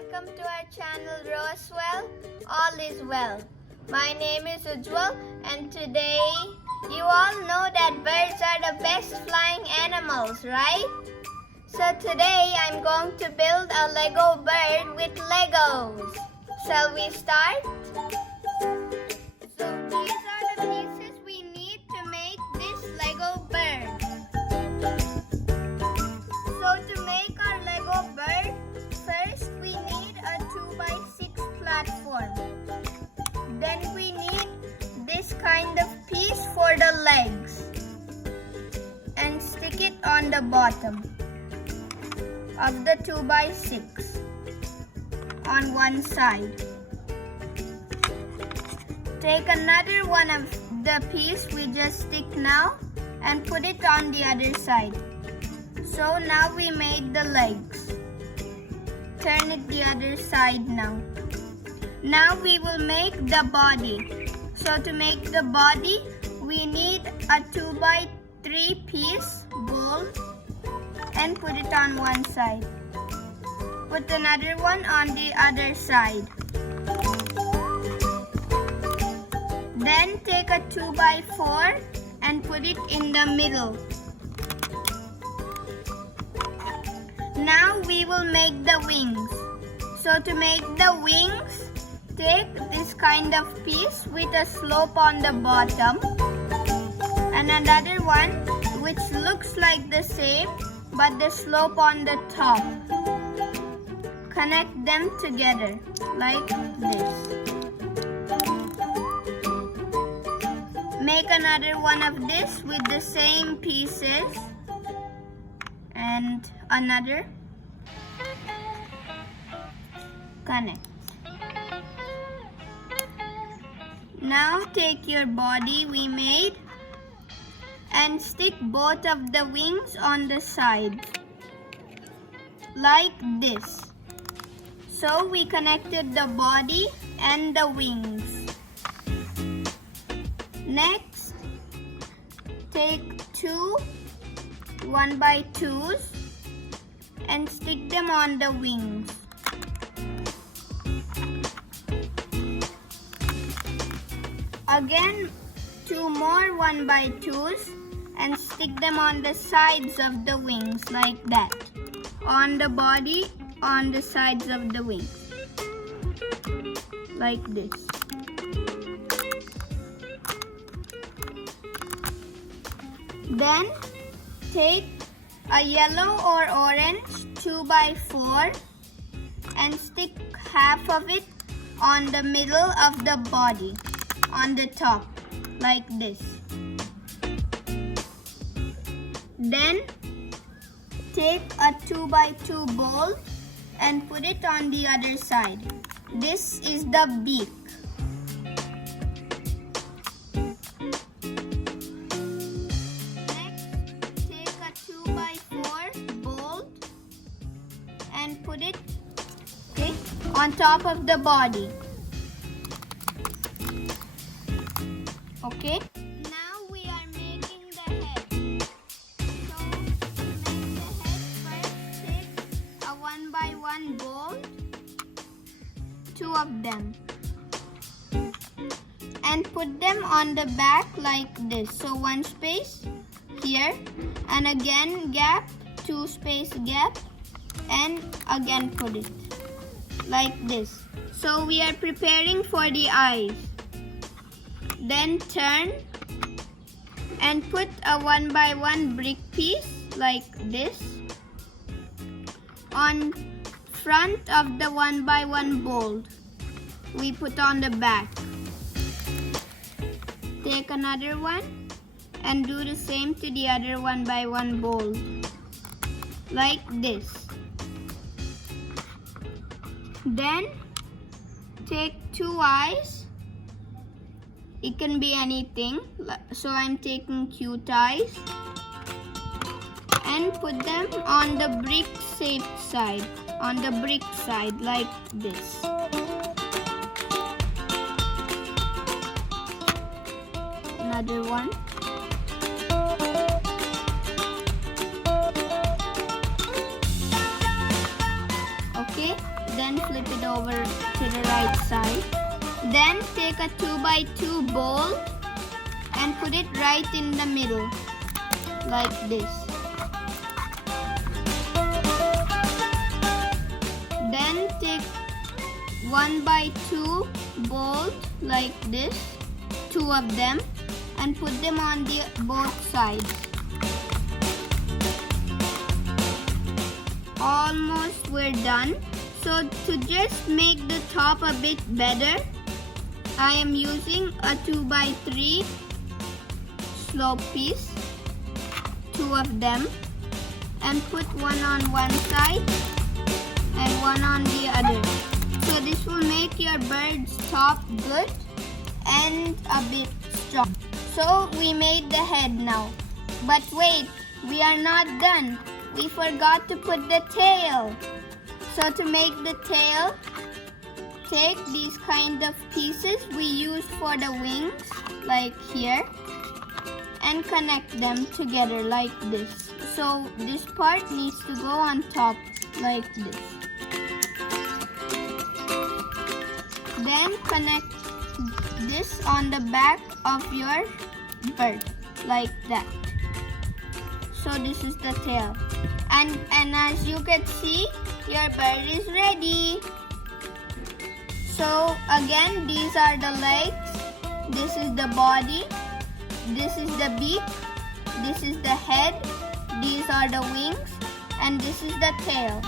welcome to our channel Roshwel. All is well. My name is Roshwel, and today you all know that birds are the best flying animals, right? So today I'm going to build a Lego bird with Legos. Shall we start? So these are the pieces we need to make this Lego bird. So to make our Lego bird, first we need a 2x6 platform. Then we need this kind of piece for the legs and stick it on the bottom of the 2x6 on one side. Take another one of the piece we just stick now and put it on the other side. So now we made the legs. Turn it the other side now. Now we will make the body. So to make the body, we need a 2x3 piece bowl and put it on one side. Put another one on the other side. Then take a 2x4 and put it in the middle. Now we will make the wings. So to make the wings, take this kind of piece with a slope on the bottom and another one which looks like the same but the slope on the top. Connect them together like this. Make another one of this with the same pieces and another. Connect. Now take your body we made and stick both of the wings on the side like this. So we connected the body and the wings. Next, take two 1x2s and stick them on the wings. Again, two more 1x2s and stick them on the sides of the wings like that. On the body, on the sides of the wings. Like this. Then take a yellow or orange 2x4 and stick half of it on the middle of the body, on the top, like this. Then take a 2x2 bowl and put it on the other side. This is the beak. Next, take a 2x4 bowl and put it on top of the body. Okay. Now we are making the head. So to make the head, first take a 1x1 bowl, two of them, and put them on the back like this. So one space here, and again gap, two space gap, and again put it like this. So we are preparing for the eyes. Then turn and put a 1x1 brick piece like this on front of the 1x1 bowl we put on the back. Take another one and do the same to the other 1x1 bowl like this. Then take two eyes. It can be anything, so I'm taking cute eyes and put them on the brick shaped side, on the brick side like this. Another one. Okay, then flip it over to the right side. Then take a 2x2 bowl and put it right in the middle, like this. Then take 1x2 bolt like this, 2 of them, and put them on the both sides. Almost we're done. So to just make the top a bit better, I am using a 2x3 slope piece, 2 of them, and put one on one side and one on the other. So this will make your bird's top good and a bit strong. So we made the head now. But wait, we are not done. We forgot to put the tail. So to make the tail, take these kind of pieces we use for the wings, like here, and connect them together like this. So this part needs to go on top like this. Then connect this on the back of your bird like that. So this is the tail. And as you can see, your bird is ready. So again, these are the legs, this is the body, this is the beak, this is the head, these are the wings, and this is the tail.